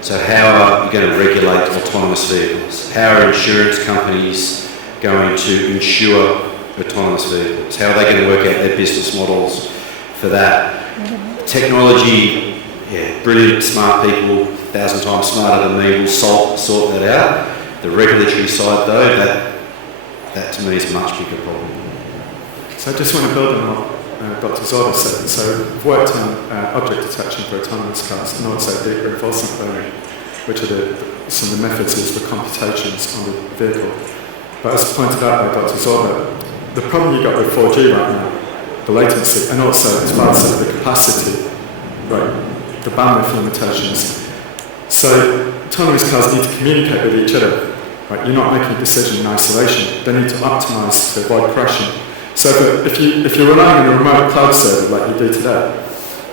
So how are you going to regulate autonomous vehicles? How are insurance companies going to insure autonomous vehicles? How are they going to work out their business models for that? Technology, brilliant, smart people, 1,000 times smarter than me, will sort that out. The regulatory side, though, that to me is a much bigger problem. So I just want to build on what Dr. Zorba said. So I've worked on object detection for autonomous cars and also deep reinforcement learning, which are some of the methods used for computations on the vehicle. But as pointed out by Dr. Zorba, the problem you've got with 4G right now, the latency, and also, as Fahad said, the capacity, right, the bandwidth limitations. So autonomous cars need to communicate with each other. Right? You're not making a decision in isolation. They need to optimize to avoid crashing. So if you're relying on a remote cloud server like you do today,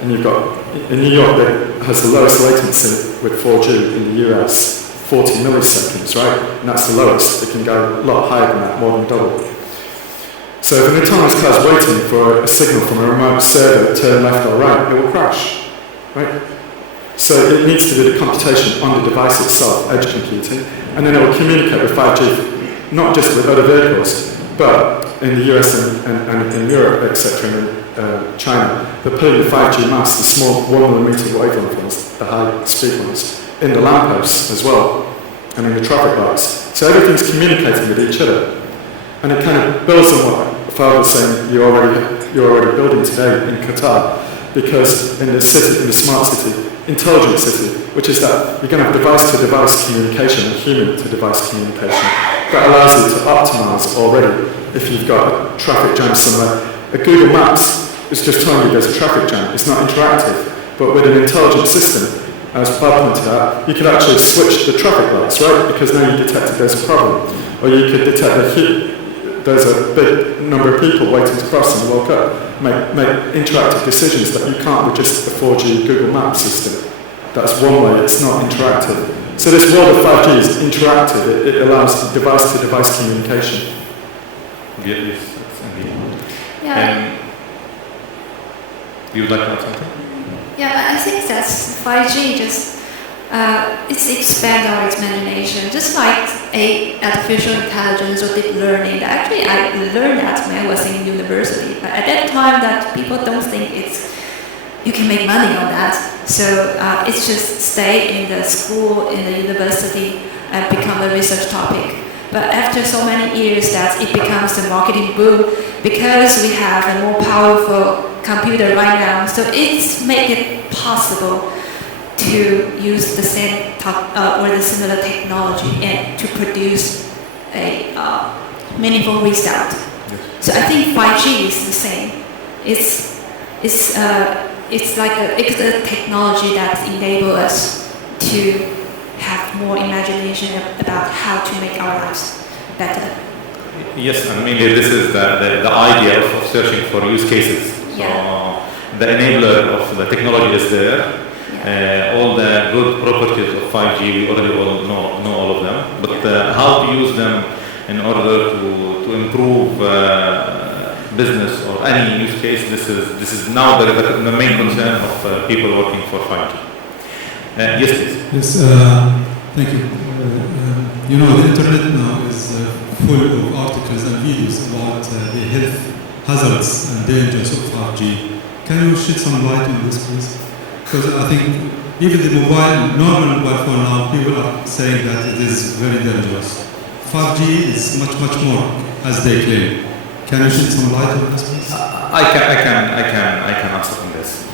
and you've got, in New York that has the lowest latency with 4G in the US, 40 milliseconds, right? And that's the lowest. It can go a lot higher than that, more than double. So if an autonomous car is waiting for a signal from a remote server to turn left or right, it will crash, right? So it needs to do the computation on the device itself, edge computing, and then it will communicate with 5G, not just with other vehicles, but in the US and in Europe, etc., and in China, they're putting the 5G masts, the small 1mm wavelength ones, the high-speed ones, in the lampposts as well, and in the traffic lights. So everything's communicating with each other. And it kind of builds on what Fahad was saying you're already building today in Qatar, because in the city, in the smart city, intelligent city, which is that you're going to have device-to-device communication and human-to-device communication that allows you to optimize already if you've got a traffic jam somewhere. A Google Maps is just telling you there's a traffic jam. It's not interactive. But with an intelligent system, as Fahad pointed out, you could actually switch the traffic lights, right? Because now you detected there's a problem. Or you could detect there's a big number of people waiting to cross and walk up, make interactive decisions that you can't with just the 4G Google Maps system. That's one way, it's not interactive. So this world of 5G is interactive, it allows device-to-device communication. Yes, Yeah. You would like to add something? Yeah, I think that 5G just it's expand our imagination, just like artificial intelligence or deep learning. Actually, I learned that when I was in university. But at that time, that people don't think you can make money on that. So it's just stay in the school, in the university, and become a research topic. But after so many years, that it becomes a marketing boom because we have a more powerful computer right now. So it's make it possible to use the same or the similar technology and to produce a meaningful result. So I think 5G is the same. It's like a technology that enables us to have more imagination about how to make our lives better. Yes, and mainly this is the idea of searching for use cases. So the enabler of the technology is there. All the good properties of 5G, we already all know all of them. But how to use them in order to improve business or any use case, this is now the main concern of people working for 5G. Yes, please. Yes, thank you. You know, the internet now is full of articles and videos about the health hazards and dangers of 5G. Can you shed some light on this, please? Because I think even the normal mobile phone now, people are saying that it is very dangerous. 5G is much more, as they claim. Can you shed some light on this, please? I can answer on this.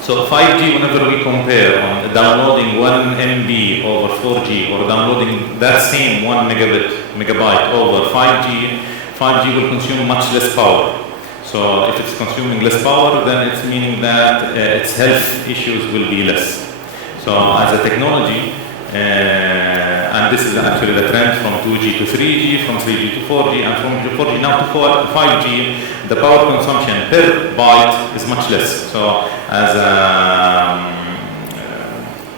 So 5G, whenever we compare on downloading 1 MB over 4G or downloading that same 1 megabyte over 5G, 5G will consume much less power. So if it's consuming less power, then it's meaning that its health issues will be less. So as a technology, and this is actually the trend from 2G to 3G, from 3G to 4G, and from 4G now to 5G, the power consumption per byte is much less. So as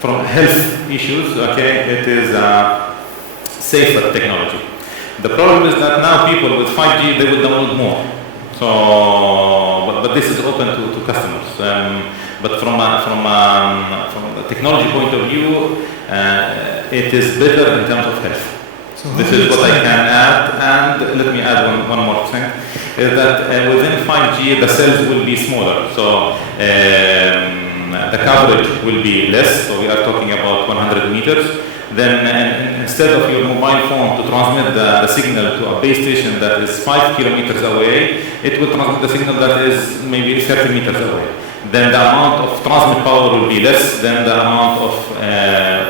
from health issues, okay, it is a safer technology. The problem is that now people with 5G, they will download more. So, but this is open to customers. But from a technology point of view, it is better in terms of health. So this is what I can add, and let me add one more thing, is that within 5G the cells will be smaller, so the coverage will be less, so we are talking about 100 meters. Then instead of your mobile phone to transmit the signal to a base station that is 5 kilometers away, it will transmit the signal that is maybe 30 meters away. Then the amount of transmit power will be less, then the amount of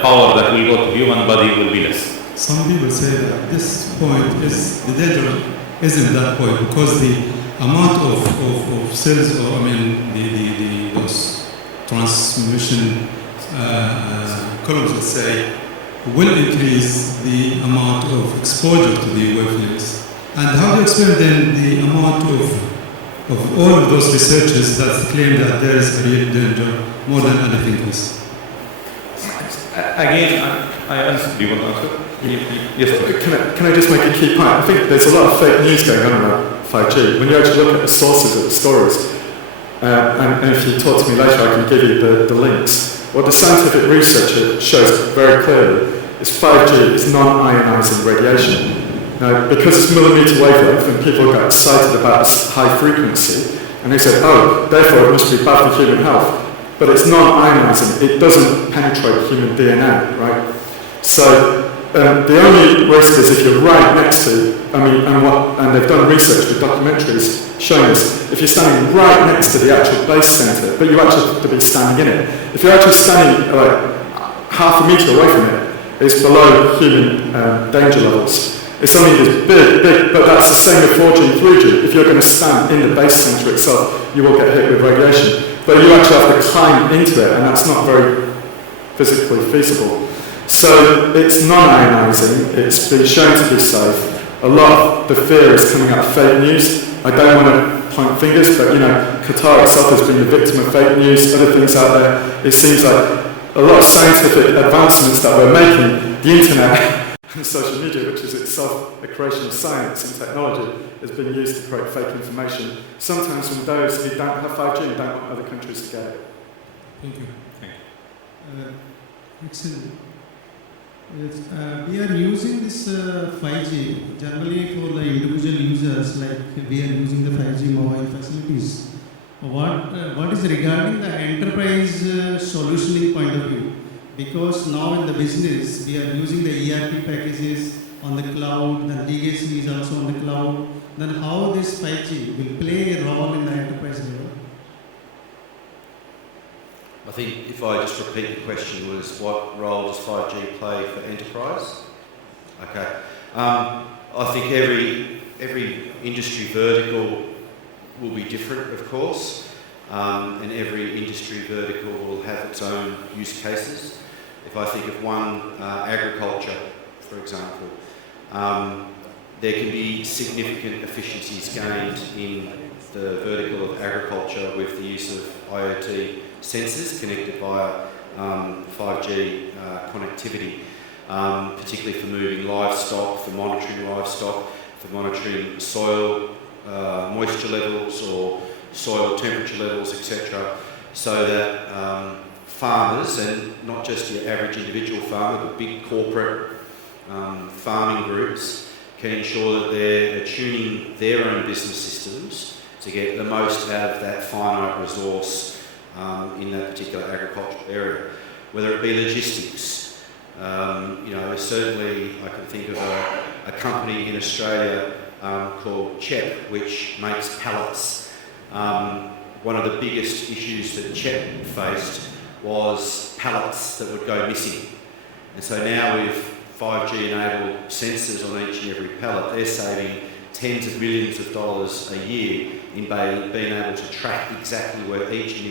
power that will go to human body will be less. Some people say that this point is, the danger isn't that point, because the amount of cells, or I mean those transmission columns, let's say, will increase the amount of exposure to the wavelengths. And how do you explain then the amount of all of those researchers that claim that there is a real danger more than anything else? Again, I answer. Do you want to answer? Yes. Can I just make a key point? I think there's a lot of fake news going on around 5G. When you actually look at the sources of the stories, and if you talk to me later, I can give you the links. What the scientific research shows very clearly is 5G is non-ionizing radiation. Now, because it's millimeter wavelength, and people got excited about this high frequency, and they said, oh, therefore it must be bad for human health. But it's non-ionizing. It doesn't penetrate human DNA, right? So the only risk is if you're right next to, and they've done research with documentaries showing this, if you're standing right next to the actual base center, but you actually have to be standing in it. If you're actually standing like half a meter away from it, it's below human danger levels. It's only this big, but that's the same with 4G and 3G. If you're going to stand in the base center itself, you will get hit with radiation. But you actually have to climb into it, and that's not very physically feasible. So it's non-ionizing, it's been shown to be safe. A lot of the fear is coming out of fake news. I don't want to point fingers, but Qatar itself has been the victim of fake news, other things out there. It seems like a lot of scientific advancements that we're making, the internet and social media, which is itself a creation of science and technology, is being used to create fake information, sometimes from those who don't have 5G and don't want other countries to get it. Thank you. Excellent. Yes, we are using this 5G generally for the individual users, like we are using the 5G mobile facilities. What is regarding the enterprise solutioning point of view? Because now in the business we are using the ERP packages on the cloud, then legacy is also on the cloud. Then how this 5G will play a role in the enterprise level? I think if I just repeat the question, was what role does 5G play for enterprise? Okay. I think every industry vertical will be different, of course, and every industry vertical will have its own use cases. If I think of one, agriculture, for example, there can be significant efficiencies gained in the vertical of agriculture with the use of IoT sensors connected via 5G connectivity, particularly for moving livestock, for monitoring livestock, for monitoring soil moisture levels or soil temperature levels, etc., so that farmers, and not just your average individual farmer, but big corporate farming groups, can ensure that they're tuning their own business systems to get the most out of that finite resource in that particular agricultural area. Whether it be logistics, certainly I can think of a company in Australia called CHEP, which makes pallets. One of the biggest issues that CHEP faced was pallets that would go missing. And so now with 5G enabled sensors on each and every pallet, they're saving tens of millions of dollars a year in being able to track exactly where each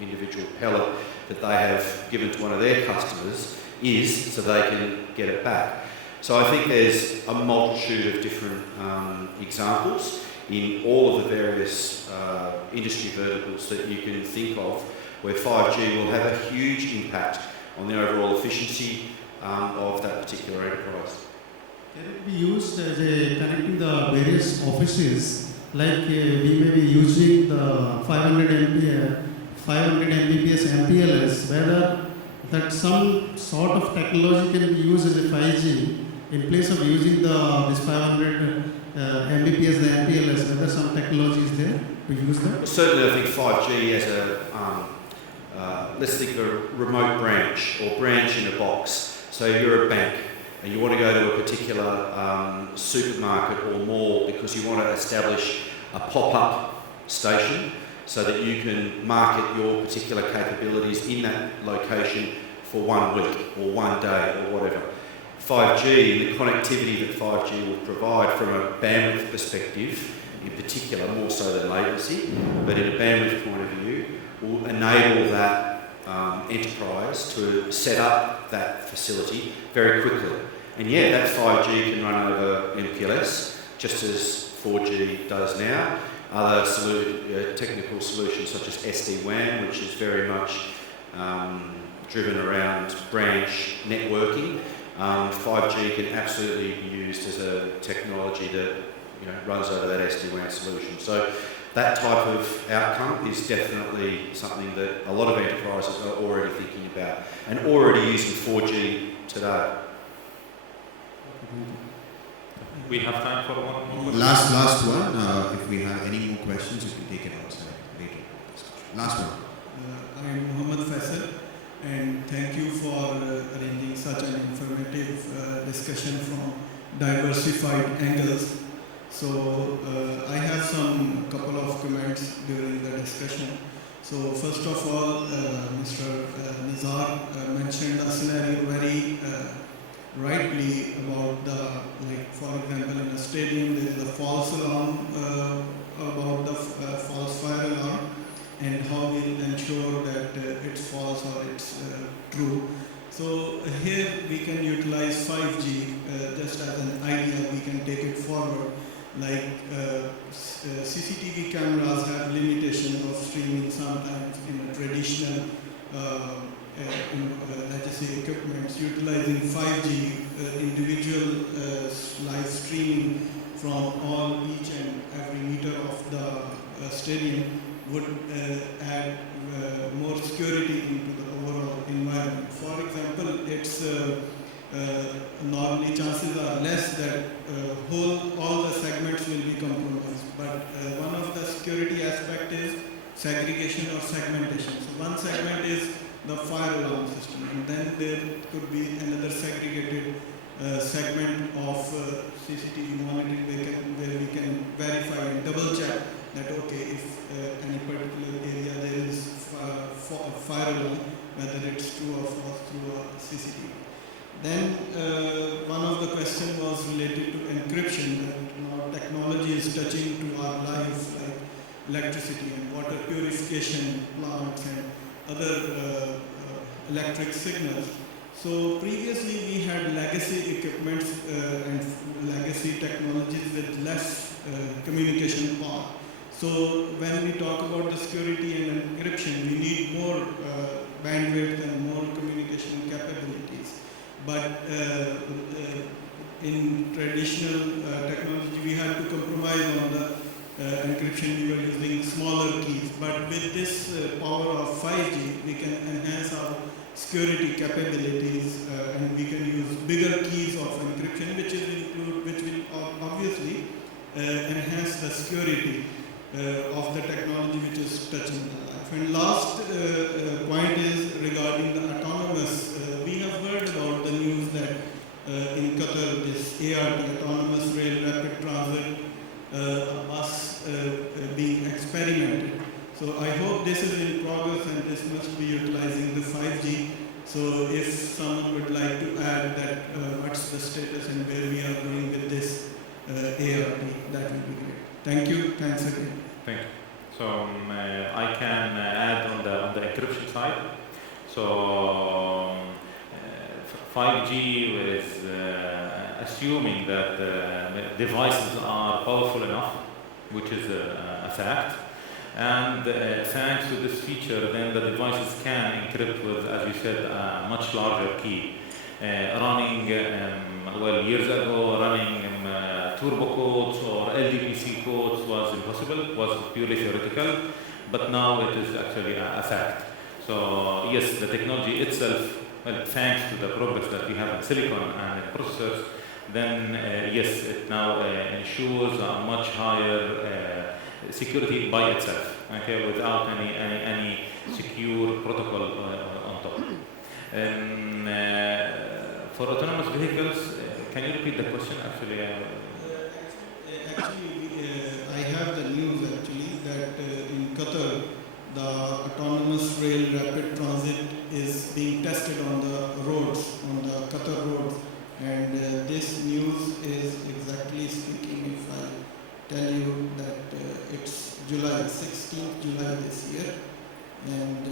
individual pallet that they have given to one of their customers is, so they can get it back. So I think there's a multitude of different examples in all of the various industry verticals that you can think of where 5G will have a huge impact on the overall efficiency of that particular enterprise. Can it be used as connecting the various offices, like we may be using the 500 Mbps MPLS, whether that some sort of technology can be used as a 5G in place of using this 500 Mbps, the MPLS, whether some technology is there to use that? Certainly I think 5G as let's think of a remote branch or branch in a box. So you're a bank and you want to go to a particular supermarket or mall because you want to establish a pop-up station so that you can market your particular capabilities in that location for 1 week or 1 day or whatever. 5G, the connectivity that 5G will provide from a bandwidth perspective, in particular, more so than latency, but in a bandwidth point of view, will enable that enterprise to set up that facility very quickly. And yeah, that 5G can run over MPLS, just as 4G does now. Other technical solutions such as SD-WAN, which is very much driven around branch networking. 5G can absolutely be used as a technology that runs over that SD-WAN solution. So that type of outcome is definitely something that a lot of enterprises are already thinking about and already using 4G today. We have time for one more. Last one. If we have any more questions, we can take it outside later. Last one. I'm Mohammed Faisal, and thank you for arranging such an informative discussion from diversified angles. So I have some couple of comments during the discussion. So first of all, Mr. Nizar mentioned a scenario very rightly about for example, in a stadium there is a false alarm about the false fire alarm and how we'll ensure that it's false or it's true. So here we can utilize 5G just as an idea, we can take it forward. Like CCTV cameras have limitations of streaming sometimes in a traditional let's say equipment. Utilizing 5G individual live streaming from each and every meter of the stadium would add more security into the overall environment. For example, it's normally chances are less that all the segments will be compromised, but one of the security aspect is segregation or segmentation. So one segment is the fire alarm system, and then there could be another segregated segment of CCTV monitoring where we can verify and double check that okay, if any particular area there is fire alarm, whether it's true or false through a CCTV. Then one of the questions was related to encryption, that now technology is touching to our lives like electricity and water purification plants and other electric signals. So previously we had legacy equipments and legacy technologies with less communication power. So when we talk about the security and encryption, we need more bandwidth and more communication capabilities. But in traditional technology, we had to compromise on the encryption. We were using smaller keys. But with this power of 5G, we can enhance our security capabilities and we can use bigger keys of encryption, which will obviously enhance the security of the technology which is touching the life. And last point is regarding the autonomous. We have heard about the news that in Qatar, this ART, Autonomous Rail Rapid Transit bus being experimented. So I hope this is in progress and this must be utilizing the 5G. So if someone would like to add that what's the status and where we are going with this ART, that would be great. Thank you. Thanks again. Thank you. So I can add on the encryption side. So 5G is assuming that devices are powerful enough, which is a fact. And thanks to this feature, then the devices can encrypt with, as you said, a much larger key. Running, years ago, running turbo codes or LDPC codes was impossible, was purely theoretical, but now it is actually a fact. So yes, the technology itself, well, thanks to the progress that we have in silicon and in processors, then yes, it now ensures a much higher security by itself, okay, without any secure protocol on top. For autonomous vehicles, can you repeat the question? Actually, I have the news actually that in Qatar, the autonomous rail rapid transit is being tested on the roads, on the Qatar roads, and this news is exactly speaking, if I tell you that it's July, 16th July this year, and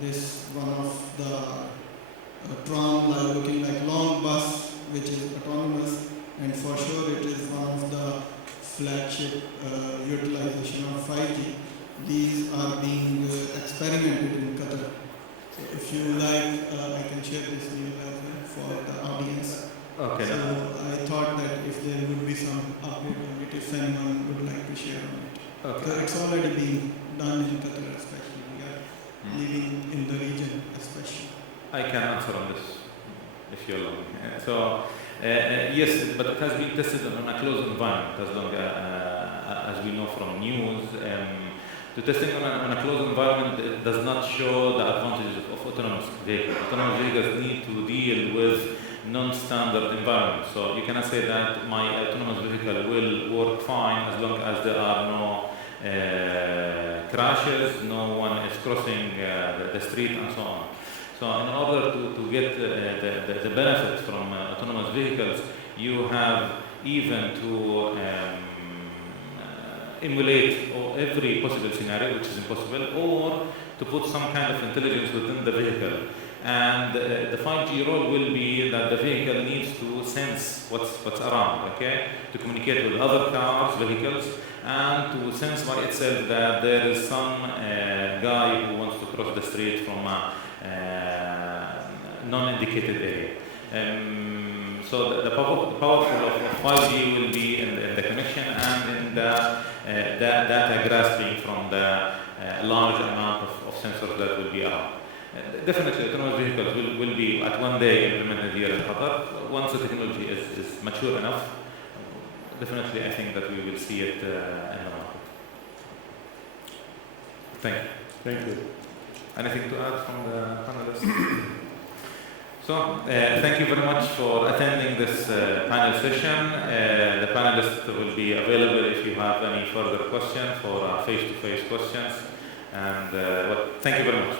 this one of the tram looking like long bus which is autonomous, and for sure it is one of the flagship utilization of 5G. These are being experimented in Qatar. So if you like, I can share this news as well for the audience. Okay. So I thought that if there would be some update on it, if anyone would like to share on it. Okay. So it's already being done in Qatar especially. We are living in the region especially. I can answer on this, if you allow me. So, yes, but it has been tested on a closed environment, as long as we know from news. The testing on a closed environment does not show the advantages of autonomous vehicles. Autonomous vehicles need to deal with non-standard environments. So you cannot say that my autonomous vehicle will work fine as long as there are no crashes, no one is crossing the street, and so on. So in order to get the benefit from autonomous vehicles, you have even to emulate every possible scenario, which is impossible, or to put some kind of intelligence within the vehicle. And the 5G role will be that the vehicle needs to sense what's around, okay? To communicate with other cars, vehicles, and to sense by itself that there is some guy who wants to cross the street from a non-indicated area. So the power of 5G will be in the connection and in the data grasping from the large amount of sensors that will be around. Definitely, autonomous vehicles will be at one day implemented here in Qatar. Once the technology is mature enough, definitely I think that we will see it in the market. Thank you. Thank you. Anything to add from the panelists? So, thank you very much for attending this panel session. The panelists will be available if you have any further questions for face-to-face questions. And thank you very much.